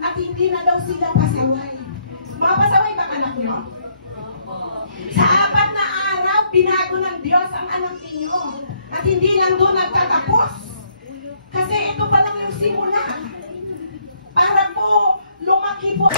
at hindi na daw sila pasaway. Mga pasaway ba anak nyo? Sa 4 na araw, binago ng Diyos ang anak ninyo. At hindi lang doon nagtatapos. Kasi ito pa lang yung simula. Para po lumaki po.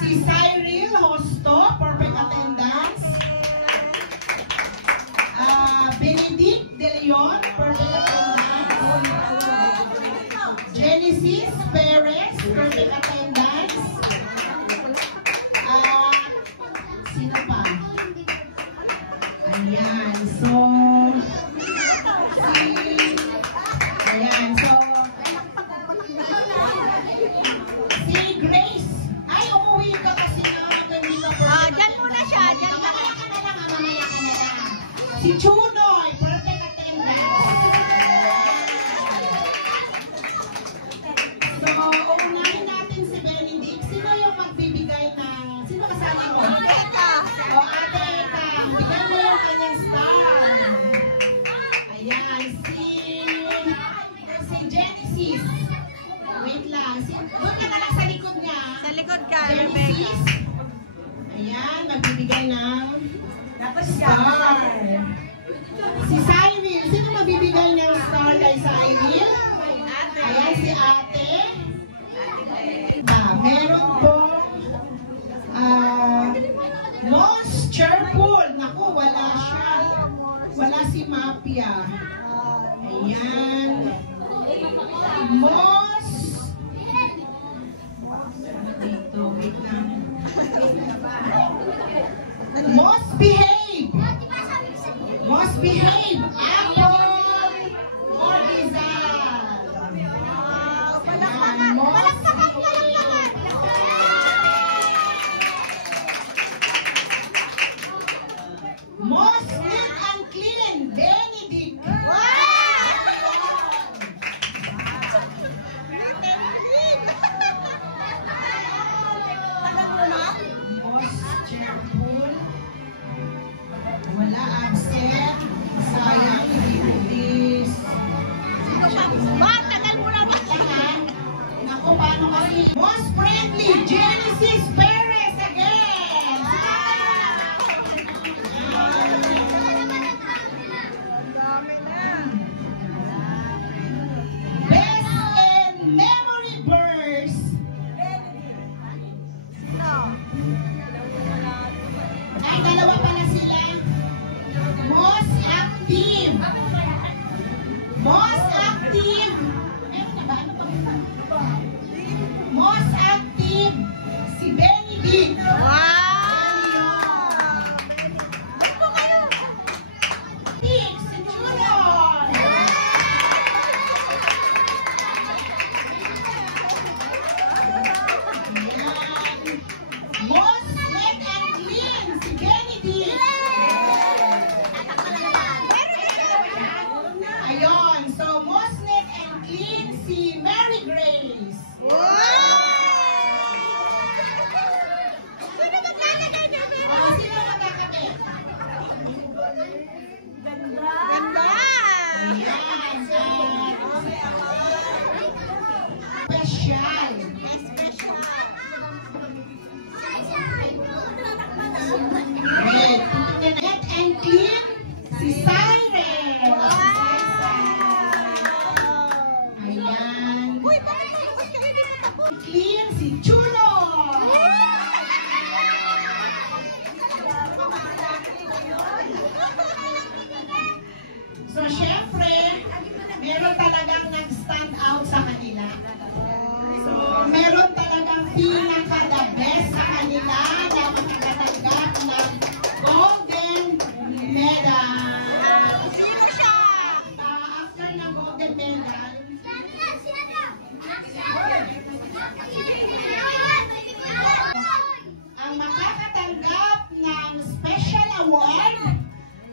Si Cyril Hosto, perfect attendance. Benedict De Leon, perfect attendance. Genesis Perez, perfect attendance. Sino pa? Ayan, so si Grace. Ay, umuwi ka kasi na. Dyan muna siya. Dyan muna. Mamaya ka na lang. Si Chunoy, perfect attendance. So, uunahin natin si Benedict. Sino yung magbibigay ng... Sino kasama mo? Ate Ekang. Bigyan mo yung kanyang star. Ayan, si Genesis. Wait lang. Doon ka na lang sa likod niya. Sa likod ka, Rebecca. Genesis. Ayan, magbibigay ng star. Si Cyril. Sino magbibigay ng star kay Cyril? Ayan, si ate. Meron pong most cheerful. Naku, wala siya. Wala si Mapia. Ayan. Dito, wait lang. Most behave. Most behave. Apple or Rizal. Most behave. Most neat and clean. Benedict. Most cheerful. Wala absent. Sayang, hindi. Tagal mo na ba? Naku, paano kasi? Most friendly. Genesis Perez again. Best and memory burst. Ay, dalawa pala sila. Most active. Most active. Most active. Si Benedict. Si Chuloy. Most neat and clean. Si Benedict. Ayun. So, most neat and clean si Mary Grace. Sino maglalagay na Sino magkakabit? Ganda! Ayan. Special. Neat and clean si Cyril. Ayan. Uy, bakit hindi na tapos? Clean si Chulo. So, syempre, meron talagang nag-stand out sa kanila. So, meron talagang pinaka-the best sa kanila na makakatanggap ng golden medal. Sino siya? After ng golden medal, ang makakatanggap ng special award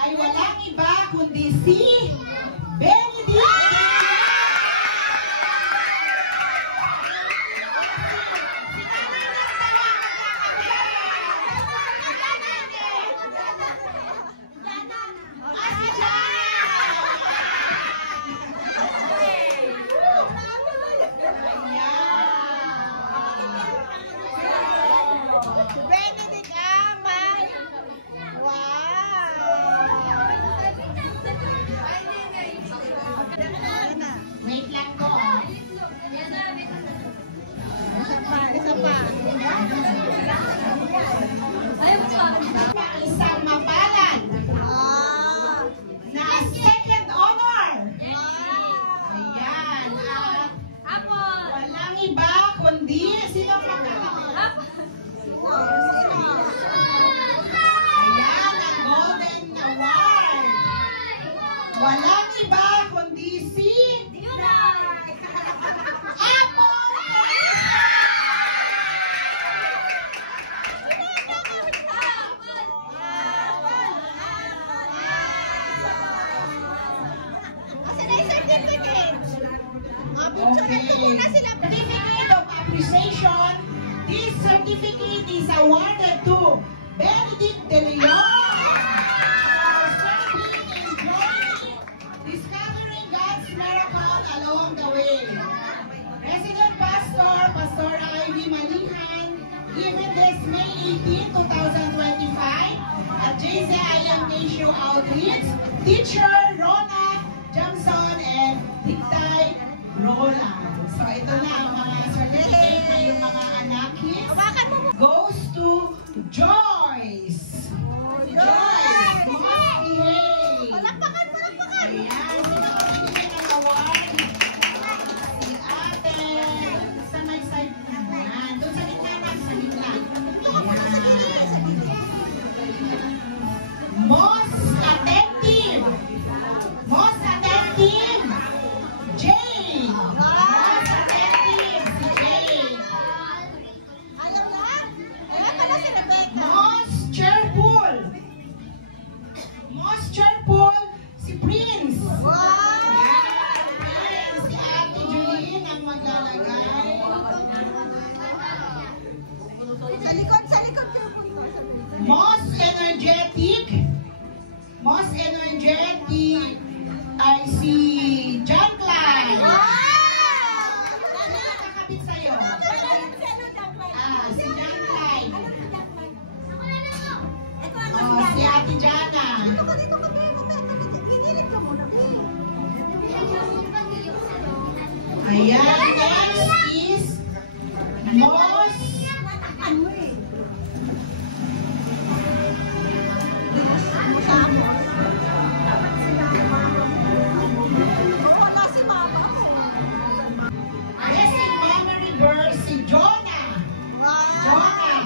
ay walang iba kundi si Benedict. Benedict Amay! Wow! certificate is awarded to Benedict De Leon for serving and joining discovering God's miracle along the way. Resident Pastor, Pastor Ivy Manihan, given this May 18, 2025 at JCI Ignacio Outreach, Teacher Rona Jamson and Dictay Roland. So ito na ang mga certificate na yung mga anakis. Goes to Joyce. Joyce, most behave. Palakpakan! Ayan, sino ang bibigyan ng award? Si ate. Sa may side naman. Doon sa gitna na, sa gitna. Ayan. Most attentive. Most attentive. Jay. Most attentive. Si Jay. Ayaw lang? Ayaw pala si Rebecca. Most cheerful. Most cheerful. Si Prince. Wow! Ayan, si Ate Julie ang maglalagay. Sa likod. Most energetic. Most energetic ay si John Clyde. Ano yung kakabit sa'yo? Si John Clyde. Si Ate Jana. Ayan, next is most Wala si Mama. best in memory verse si Jonah. Jonah.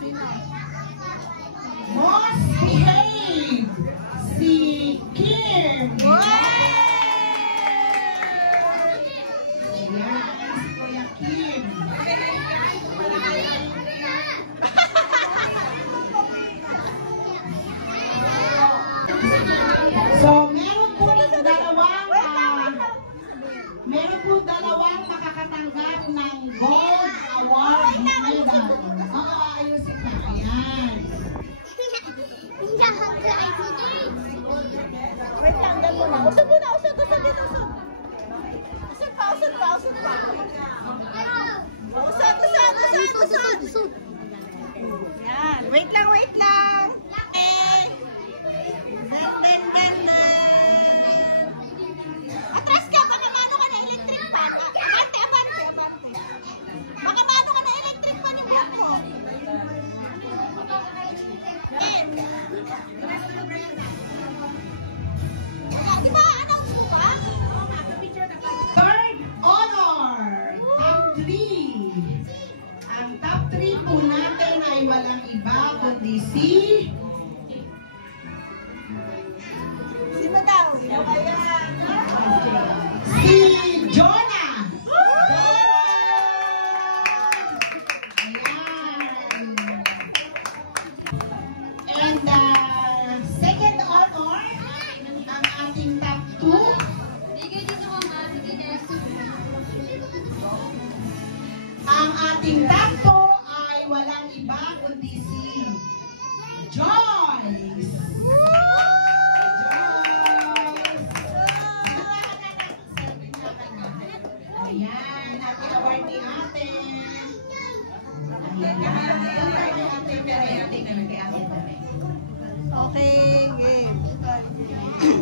Ayan. Most behave si Kim. Ayan, si Kuya Kim. So, meron po dalawang makakatanggap ng Gold Award Medal. Oo, ayusin na. Ayan. Wait, tanggal mo na. Usod dito, usod. Usod. Yan. Wait lang. Ganda. Atras ka, makamano ka na electric fan. Ate, abante. Makamano ka na electric fan yung yan mo. Di ba, announce mo ba? Third honor, top 3. Ang top 3 po natin ay walang iba kundi si Sino daw? Ayan. Jonah. Ayan. And second honor, ang ating top 2. Ang ating top 2 ay walang iba kundi si Joyce. Ayan, happy award ni ate. Okay, game.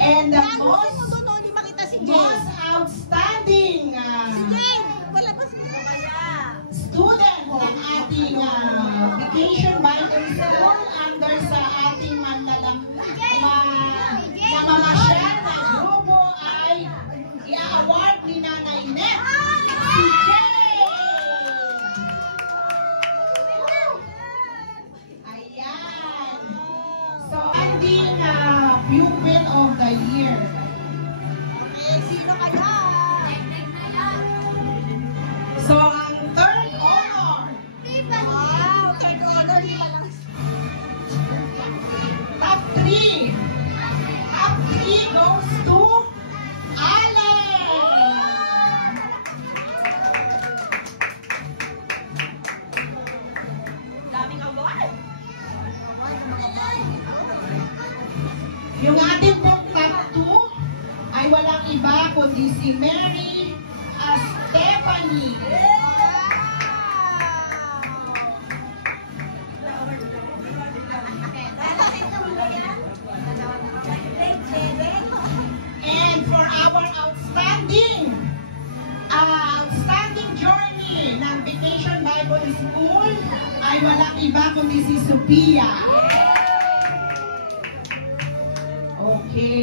And the Most hindi makita si Jane. most outstanding Si Jane! Wala pa si student ng ating vacation Bible School under sa ating namamasyal na grupo ay i-award ni Nanay Net. Si Jane! Ayan. So, ending pupil of the year. Eh, sino kaya? So, ang third honor. Wow! kundi si Mary Stephanie. And for our outstanding journey ng Vacation Bible School ay walang iba kundi si Sophia. Okay.